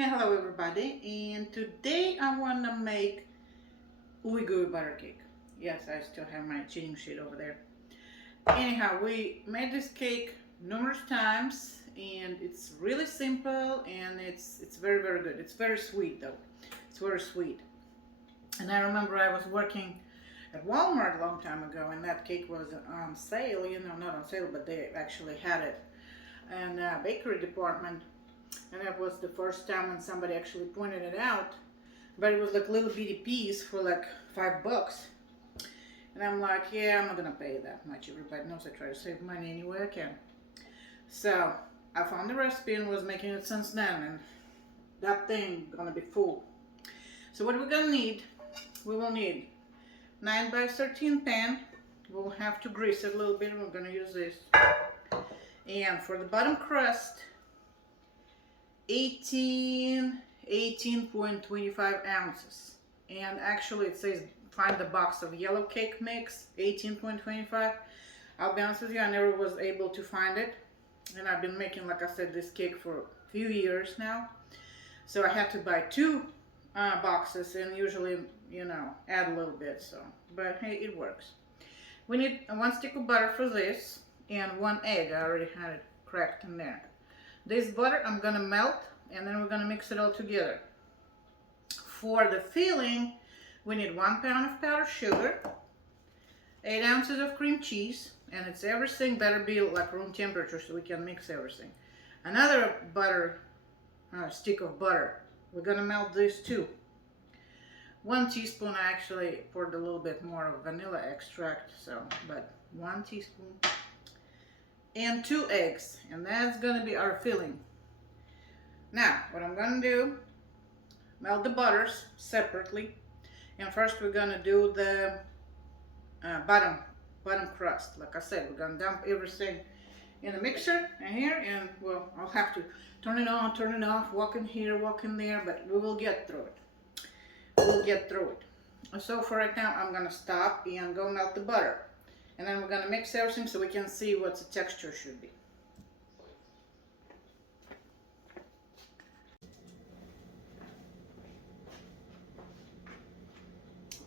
Yeah, hello everybody, and today I want to make Ooey Gooey butter cake. Yes, I still have my cheating sheet over there. Anyhow, we made this cake numerous times, and it's really simple, and it's very good. It's very sweet though. It's very sweet. And I remember I was working at Walmart a long time ago, and that cake was on sale. Not on sale, but they actually had it in the bakery department. And that was the first time when somebody actually pointed it out. But it was like little bitty piece for like $5. And I'm like, yeah, I'm not gonna pay that much. Everybody knows I try to save money any way I can. So I found the recipe and was making it since then, and that thing gonna be full. So what we're gonna need, we will need 9 by 13 pan. We'll have to grease it a little bit. We're gonna use this. And for the bottom crust, 18.25 ounces. And actually it says find the box of yellow cake mix, 18.25. I'll be honest with you, I never was able to find it. And I've been making, like I said, this cake for a few years now. So I had to buy two boxes and usually, add a little bit. So, but hey, it works. We need 1 stick of butter for this and 1 egg. I already had it cracked in there. This butter I'm gonna melt, and then we're gonna mix it all together. For the filling, we need 1 pound of powdered sugar, 8 ounces of cream cheese, and it's everything better be like room temperature so we can mix everything. Another stick of butter. We're gonna melt this too. 1 teaspoon, I actually poured a little bit more of vanilla extract, but 1 teaspoon. And 2 eggs, and that's gonna be our filling. Now what I'm gonna do, melt the butters separately, and first we're gonna do the bottom crust. Like I said, we're gonna dump everything in the mixer and here, and well, I'll have to turn it on, turn it off, walk in here, walk in there, but we will get through it. We'll get through it. So for right now, I'm gonna stop and go melt the butter. And then we're going to mix everything so we can see what the texture should be.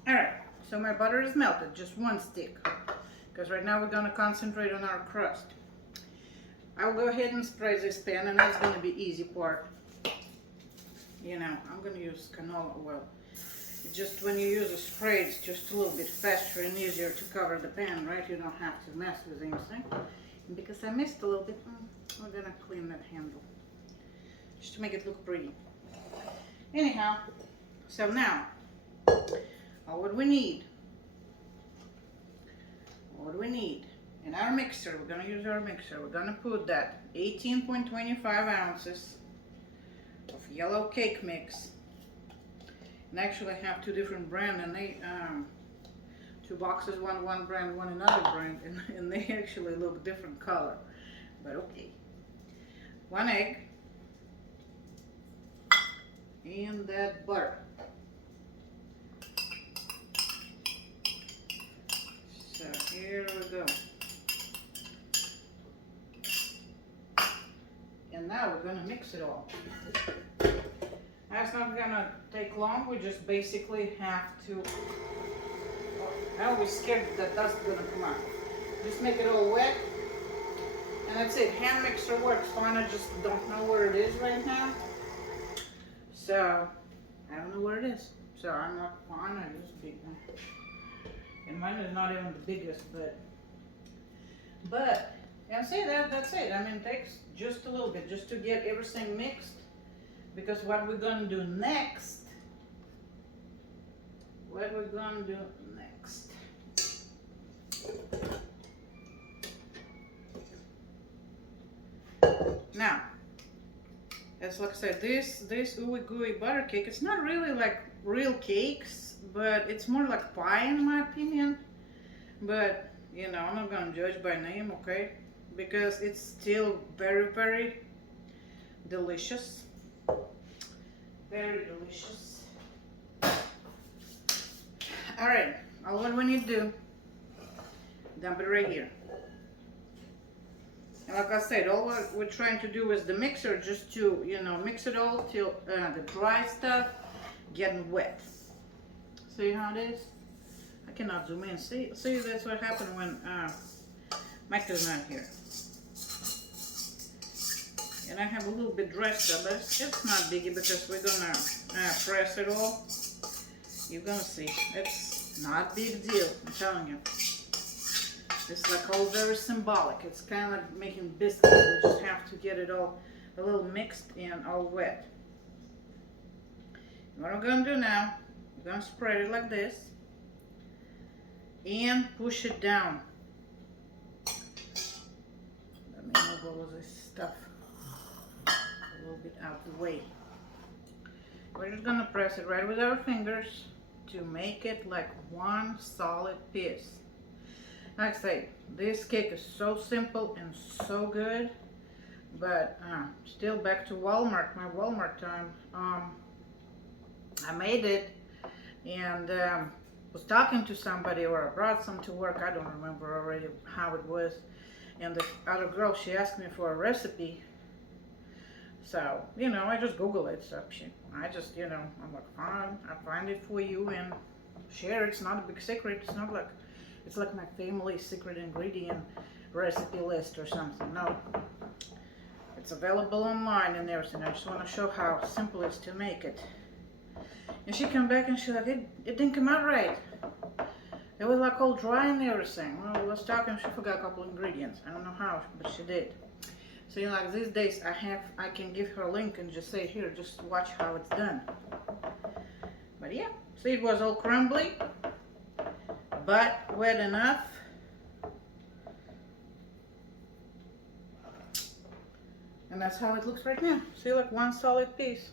Alright, so my butter is melted, just 1 stick. Because right now we're going to concentrate on our crust. I will go ahead and spray this pan, and that's going to be easy part. I'm going to use canola oil. Just when you use a spray, it's just a little bit faster and easier to cover the pan, right? You don't have to mess with anything. And because I missed a little bit, we're gonna clean that handle just to make it look pretty. Anyhow, so now, what we need in our mixer, we're gonna use our mixer. We're gonna put that 18.25 ounces of yellow cake mix. And actually I have 2 different brands, and they 2 boxes, one brand, one another brand, and they actually look different color, but okay. 1 egg and that butter. So here we go. And now we're gonna mix it all. That's not gonna take long. We just basically have to. I always scared that dust is gonna come out. Just make it all wet, and that's it. Hand mixer works fine. I just don't know where it is right now. So I don't know where it is. So I'm not fine. I use a big one, and mine is not even the biggest, but and see that's it. I mean, it takes just a little bit just to get everything mixed. Because what we're going to do next, now, as like I said, this Ooey Gooey butter cake, it's not really like real cakes, but it's more like pie in my opinion. But, I'm not going to judge by name, okay? Because it's still very delicious. Very delicious. Alright, all what we need to do, dump it right here. And like I said, all what we're trying to do is the mixer, just to, you know, mix it all till the dry stuff getting wet. See how it is? I cannot zoom in. See, that's what happened when Mike is not here. And I have a little bit dry stuff, but it's not biggie because we're gonna press it all. You're gonna see. It's not big deal, I'm telling you. It's like all very symbolic. It's kind of like making biscuits. We just have to get it all a little mixed and all wet. What I'm gonna do now, I'm gonna spread it like this and push it down. Let me move all of this stuff a little bit out of the way. We're just gonna press it right with our fingers to make it like one solid piece. Like I say, this cake is so simple and so good, but still back to Walmart, my Walmart time. I made it and was talking to somebody, or I brought some to work, I don't remember already how it was, and the other girl, she asked me for a recipe. So, you know, I just Google it, so I just, you know, I'm like, fine, I'll find it for you and share it. It's not a big secret. It's not like, it's like my family secret ingredient recipe list or something. No, it's available online and everything. I just want to show how simple it is to make it. And she came back and she's like, it didn't come out right. It was like all dry and everything. Well, I was talking, she forgot a couple ingredients. I don't know how, but she did. So, you know, like these days I can give her a link and just say, here, just watch how it's done. But yeah, see, it was all crumbly, but wet enough. And that's how it looks right now. See, like one solid piece.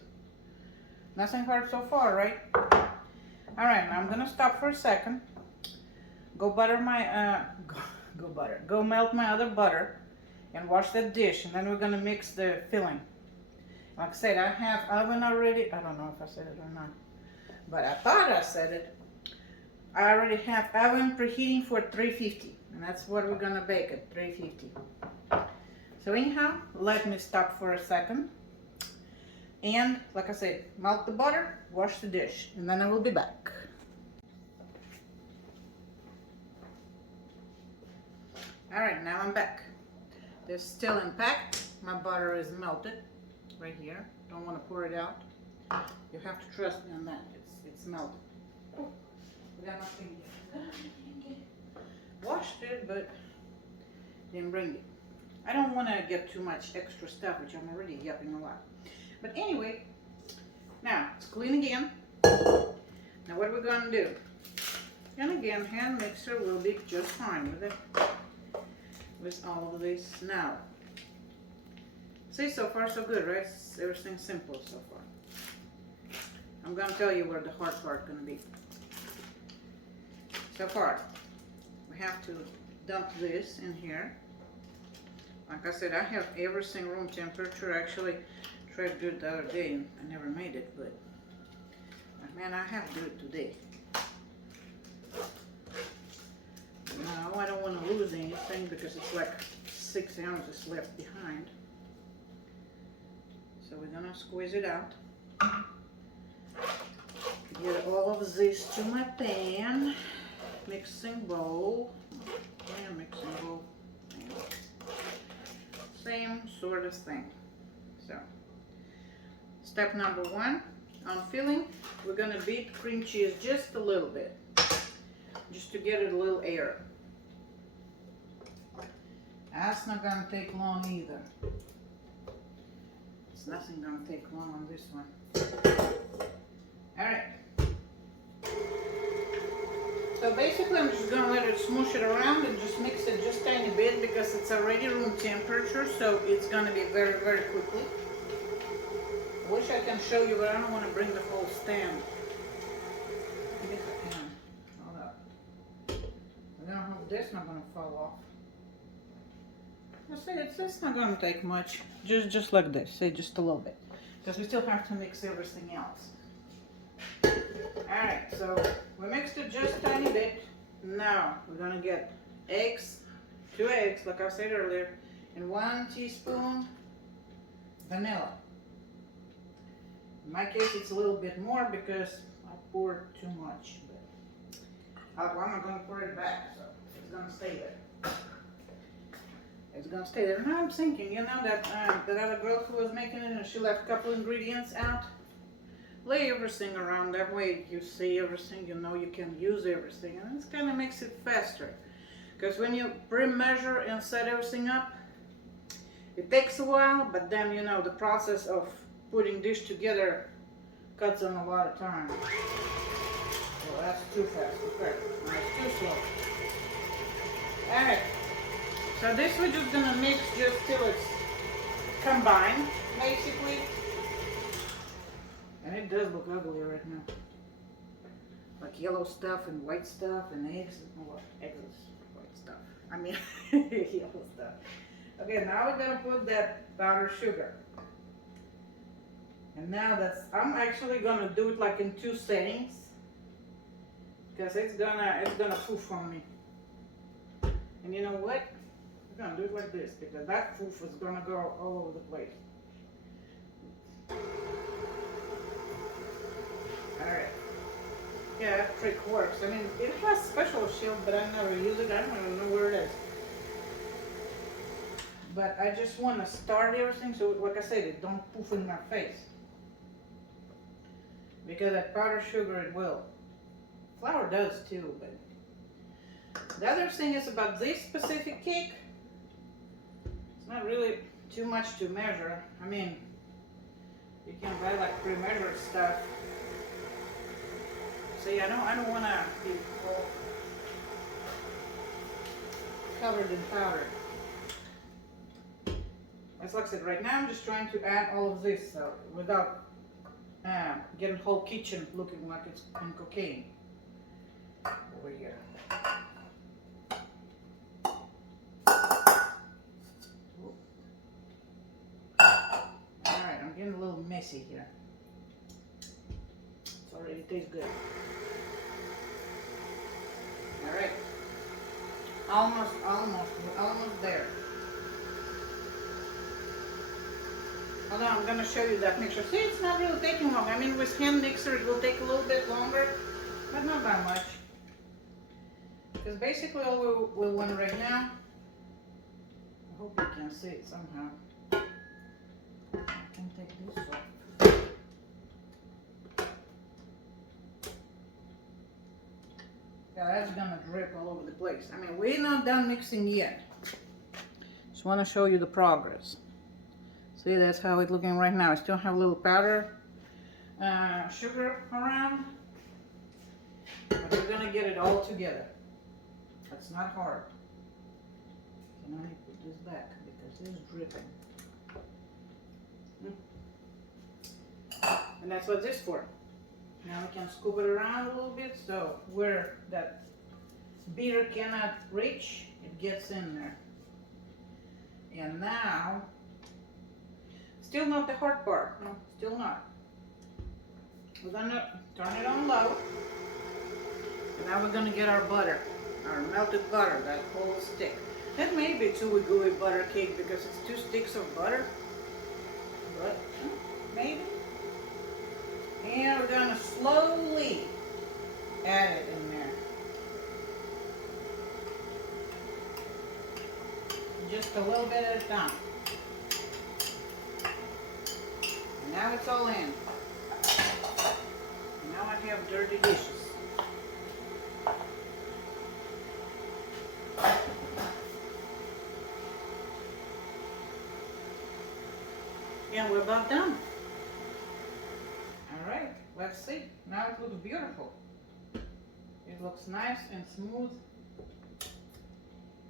Nothing hard so far, right? All right, now I'm gonna stop for a second. Go butter my, go melt my other butter and wash that dish, and then we're gonna mix the filling. Like I said, I have oven already. I don't know if I said it or not, but I thought I said it. I already have oven preheating for 350, and that's what we're gonna bake at, 350. So anyhow, let me stop for a second. And like I said, melt the butter, wash the dish, and then I will be back. All right, now I'm back. It's still intact. My butter is melted right here. Don't want to pour it out. You have to trust me on that. It's melted. Oh, we got nothing yet. Washed it, but didn't bring it. I don't want to get too much extra stuff, which I'm already yapping a lot. But anyway, now it's clean again. Now what we're going to do, and again, hand mixer will be just fine with it, with all of this. Now, see, so far so good, right? Everything's simple so far. I'm going to tell you where the hard part going to be. So far, we have to dump this in here. Like I said, I have everything room temperature. Actually, tried to do it the other day and I never made it, but man, I have to do it today. Now, I don't want to lose anything because it's like 6 ounces left behind. So we're gonna squeeze it out. Get all of this to my pan. Mixing bowl. And mixing bowl. Same sort of thing. So, step number 1, on filling, we're gonna beat cream cheese just a little bit, just to get it a little air. That's not gonna take long either. It's nothing gonna take long on this one. All right. So basically, I'm just gonna let it smoosh it around and just mix it just a tiny bit because it's already room temperature, so it's gonna be very, very quickly. I wish I can show you, but I don't want to bring the whole stand. I guess I can. Hold up. I'm gonna hold this, not gonna fall off. See, it's not gonna take much. Just like this. See, just a little bit, because we still have to mix everything else. Alright, so we mixed it just a tiny bit. Now we're gonna get eggs, 2 eggs, like I said earlier, and 1 teaspoon vanilla. In my case, it's a little bit more because I poured too much. But I'm not going to pour it back, so it's going to stay there. It's going to stay there. Now I'm thinking, you know, that other girl who was making it and she left a couple ingredients out. Lay everything around, that way you see everything, you know you can use everything, and it kind of makes it faster. Because when you pre-measure and set everything up, it takes a while, but then you know the process of putting dish together cuts on a lot of time. Well, that's too fast. Okay, that's too slow. Alright, so this we're just gonna mix just till it's combined, basically. And it does look ugly right now. Like yellow stuff and white stuff and eggs. Well, eggs is white stuff. I mean, yellow stuff. Okay, now we're gonna put that powdered sugar. And now I'm actually gonna do it like in 2 settings. Because it's gonna poof on me. And you know what? We're gonna do it like this because that poof is gonna go all over the place. Alright. Yeah, that trick works. I mean, it has special shield, but I never use it. I don't even know where it is. But I just want to start everything so, like I said, it don't poof in my face. Because that powdered sugar, it will. Flour does too, but the other thing is about this specific cake, it's not really too much to measure. I mean, you can buy like pre-measured stuff. See, I don't want to be all covered in powder. As like I said, right now I'm just trying to add all of this without getting the whole kitchen looking like it's in cocaine. Over here. Alright, I'm getting a little messy here. It's already tastes good. Alright. We're almost there. Hold on, I'm gonna show you that mixture. See, it's not really taking long. I mean, with hand mixer it will take a little bit longer, but not that much. Because basically all we want right now, I hope you can see it somehow. I can take this off. Yeah, that's gonna drip all over the place. I mean, we're not done mixing yet. Just want to show you the progress. See, that's how it's looking right now. I still have a little powder sugar around, but we're gonna get it all together. That's not hard. Can I put this back because it's dripping? And that's what this is for. Now we can scoop it around a little bit so where that beater cannot reach, it gets in there. And now, still not the hard part. No, still not. We're gonna turn it on low. And now we're gonna get our butter, our melted butter, that whole stick. That may be too gooey butter cake because it's 2 sticks of butter. But maybe. And we're gonna slowly add it in there. Just a little bit at a time. And now it's all in. And now I have dirty dishes. And we're about done. Alright, let's see. Now it looks beautiful. It looks nice and smooth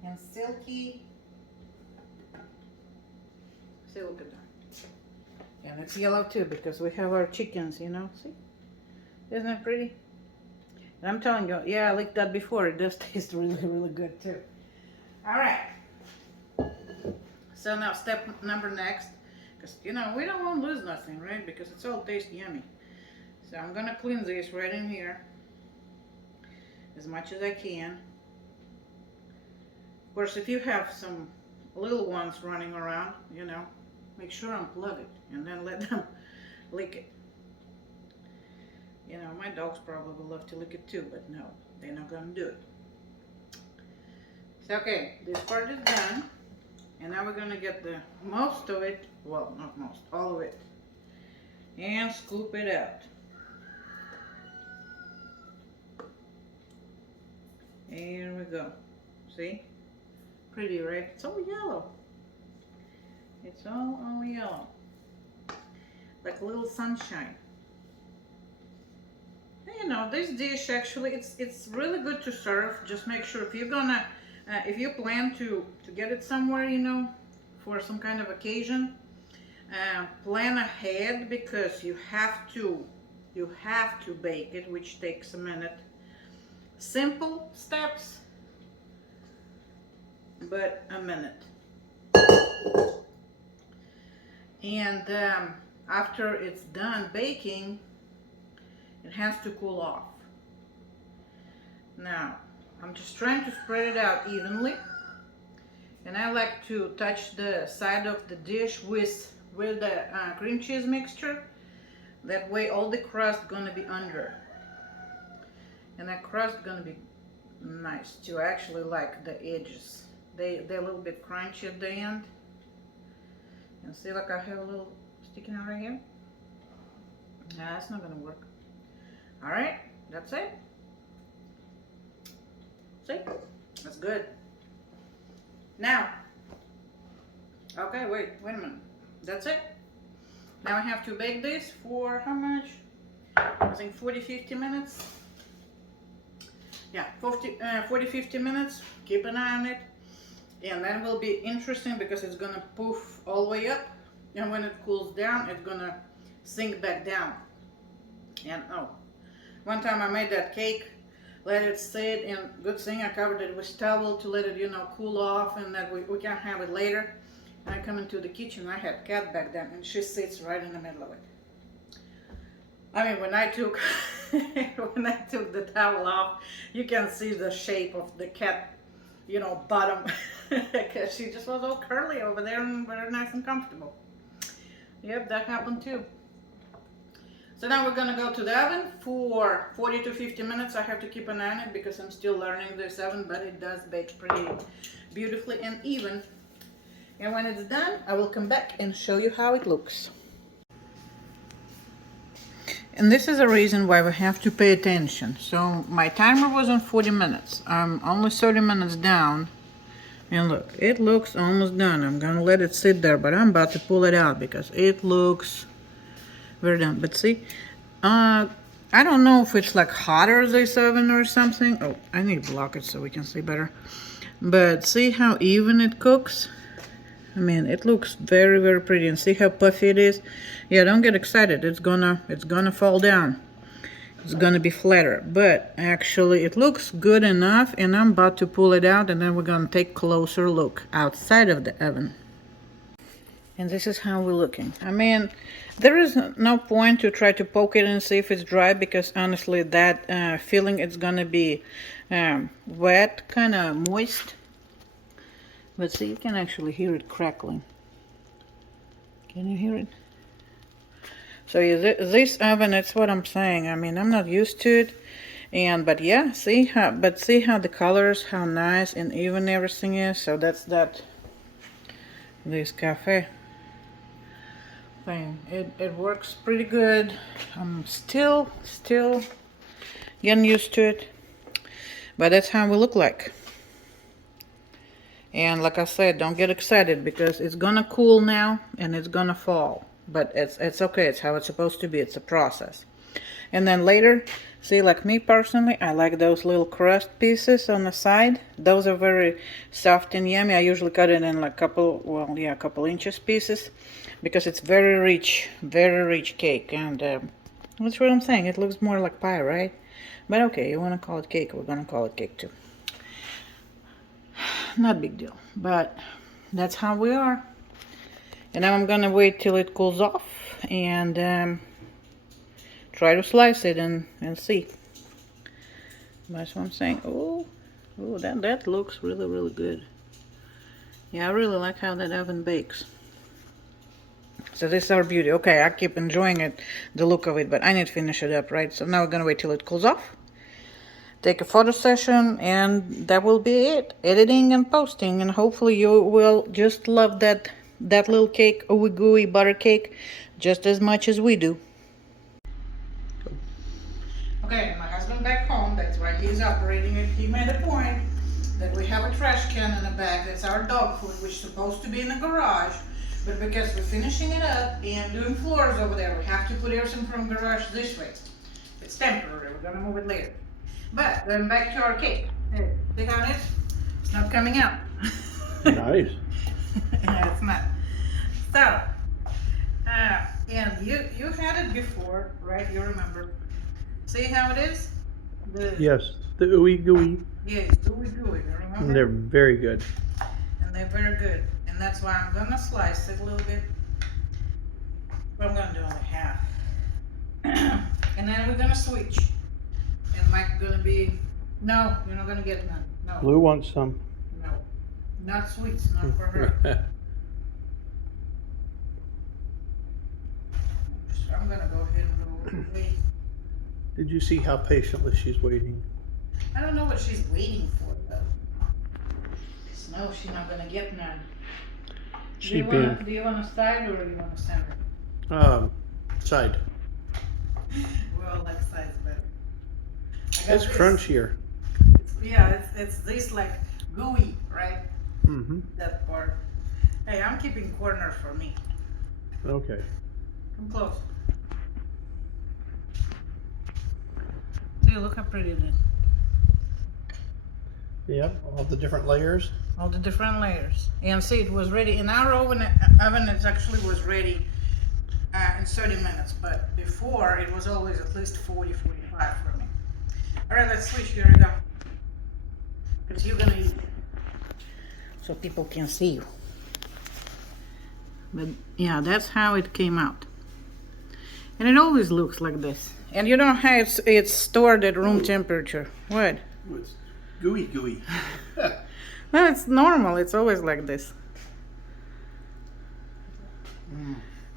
and silky. See, look at that. And it's yellow too because we have our chickens, you know. See? Isn't it pretty? And I'm telling you, yeah, I licked that before. It does taste really, really good too. Alright. So now step number next. Because, you know, we don't want to lose nothing, right? Because it's all tastes yummy. So I'm going to clean this right in here. As much as I can. Of course, if you have some little ones running around, you know, make sure unplug it and then let them lick it. You know, my dogs probably love to lick it too, but no, they're not gonna do it. So, okay, this part is done. And now we're gonna get the most of it, well, not most, all of it, and scoop it out. Here we go. See? Pretty, right? It's all yellow. It's all yellow. Like a little sunshine. And you know, this dish actually, it's really good to serve. Just make sure if you're gonna, if you plan to get it somewhere, you know, for some kind of occasion, plan ahead because you have to bake it, which takes a minute. Simple steps, but a minute. And after it's done baking, it has to cool off. Now, I'm just trying to spread it out evenly. And I like to touch the side of the dish with the cream cheese mixture. That way all the crust gonna be under. And that crust gonna be nice too. I actually like the edges. They're a little bit crunchy at the end. And see, like I have a little sticking out right here. Nah, that's not gonna work. Alright, that's it. See? That's good. Now, okay, wait a minute. That's it. Now I have to bake this for how much? I think 40-50 minutes. Yeah, 40-50 minutes. Keep an eye on it. And that will be interesting because it's gonna poof all the way up. And when it cools down, it's gonna sink back down. And oh, one time I made that cake, let it sit, and good thing I covered it with towel to let it, you know, cool off, and that we can have it later. And I come into the kitchen, I had cat back then, and she sits right in the middle of it. I mean, when I took when I took the towel off, you can see the shape of the cat, you know, bottom, because she just was all curly over there and very nice and comfortable. Yep, that happened too. So now we're gonna go to the oven for 40 to 50 minutes. I have to keep an eye on it because I'm still learning this oven, but it does bake pretty beautifully and even. And when it's done, I will come back and show you how it looks. And this is a reason why we have to pay attention. So my timer was on 40 minutes. I'm only 30 minutes down. And look, it looks almost done. I'm gonna let it sit there, but I'm about to pull it out because it looks very done. But see, I don't know if it's like hotter this oven or something. Oh, I need to block it so we can see better. But see how even it cooks? I mean, it looks very, very pretty. And see how puffy it is? Yeah, don't get excited. It's gonna fall down. It's gonna be flatter. But actually, it looks good enough. And I'm about to pull it out. And then we're gonna take a closer look outside of the oven. And this is how we're looking. I mean, there is no point to try to poke it and see if it's dry. Because honestly, that feeling it's gonna be wet, kind of moist. But see, you can actually hear it crackling. Can you hear it? So yeah, this oven, that's what I'm saying. I mean, I'm not used to it, but yeah, see how the colors, how nice and even everything is. So that's this cafe thing. It works pretty good. I'm still getting used to it, but that's how we look like. And like I said, don't get excited because it's gonna cool now and it's gonna fall. But it's okay. It's how it's supposed to be. It's a process. And then later, see, like me personally, I like those little crust pieces on the side. Those are very soft and yummy. I usually cut it in like a couple inches pieces because it's very rich cake. And that's what I'm saying. It looks more like pie, right? But okay, you want to call it cake, we're gonna call it cake too. Not a big deal, but that's how we are. And now I'm gonna wait till it cools off and try to slice it and see. That's what I'm saying. Oh, that looks really good. Yeah, I really like how that oven bakes. So this is our beauty. Okay, I keep enjoying it, the look of it, but I need to finish it up, right? So now we're gonna wait till it cools off. Take a photo session, and that will be it. Editing and posting, and hopefully you will just love that little cake, Ooey Gooey butter cake, just as much as we do. Okay, my husband back home, that's why he's operating it. He made a point that we have a trash can in the back. That's our dog food, which is supposed to be in the garage. But because we're finishing it up and doing floors over there, we have to put everything from garage this way. It's temporary, we're gonna move it later. But going back to our cake. Hey, see how it is? It's not coming out. Nice. Yeah, it's not. So, and you had it before, right? You remember. See how it is? Yes, the Ooey Gooey. Yes, Gooey, you remember? They're very good. And they're very good. And that's why I'm gonna slice it a little bit. But I'm gonna do only half. And then we're gonna switch. And Mike's gonna be, no, you're not gonna get none. No. Lou wants some. No. Not sweets, not for her. So I'm gonna go ahead and go wait. Did you see how patiently she's waiting? I don't know what she's waiting for though. No, she's not gonna get none. Do you want a side or do you want a center? Side. We all like sides better. It's crunchier. It's this like gooey, right? Mm-hmm. That part. Hey, I'm keeping corners for me. Okay. Come close. See, look how pretty it is. Yep, all the different layers. All the different layers. And see, it was ready in our oven. It actually was ready in 30 minutes, but before it was always at least 40, 45 for me. All right, let's switch. Here we go. Because you're gonna eat, so people can see you. But yeah, that's how it came out. And it always looks like this. And you know how it's stored at room temperature. What? It's gooey. No, it's normal. It's always like this.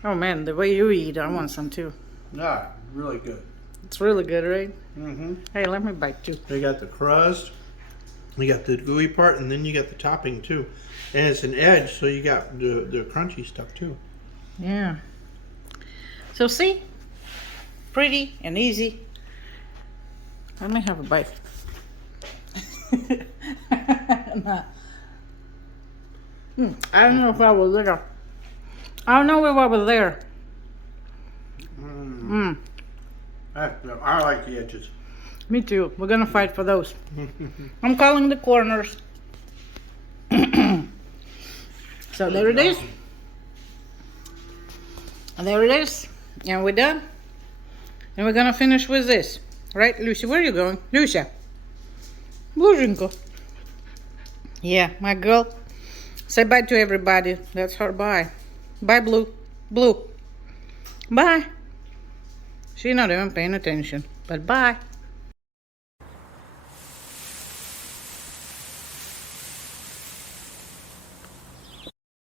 Oh man, the way you eat, I want some too. Yeah, really good. It's really good, right? Mm-hmm. Hey, let me bite too. They got the crust, you got the gooey part, and then you got the topping too. And it's an edge, so you got the crunchy stuff too. Yeah. So see? Pretty and easy. Let me have a bite. Nah. I don't know if I was there. I don't know if I was there. I like the edges. Me too. We're gonna fight for those. I'm calling the corners. So there it is. And there it is. And we're done. And we're gonna finish with this. Right, Lucy? Where are you going? Lucia. Bluzhenko. Yeah, my girl. Say bye to everybody. That's her bye. Bye, Blue. Blue. Bye. She's not even paying attention. But bye.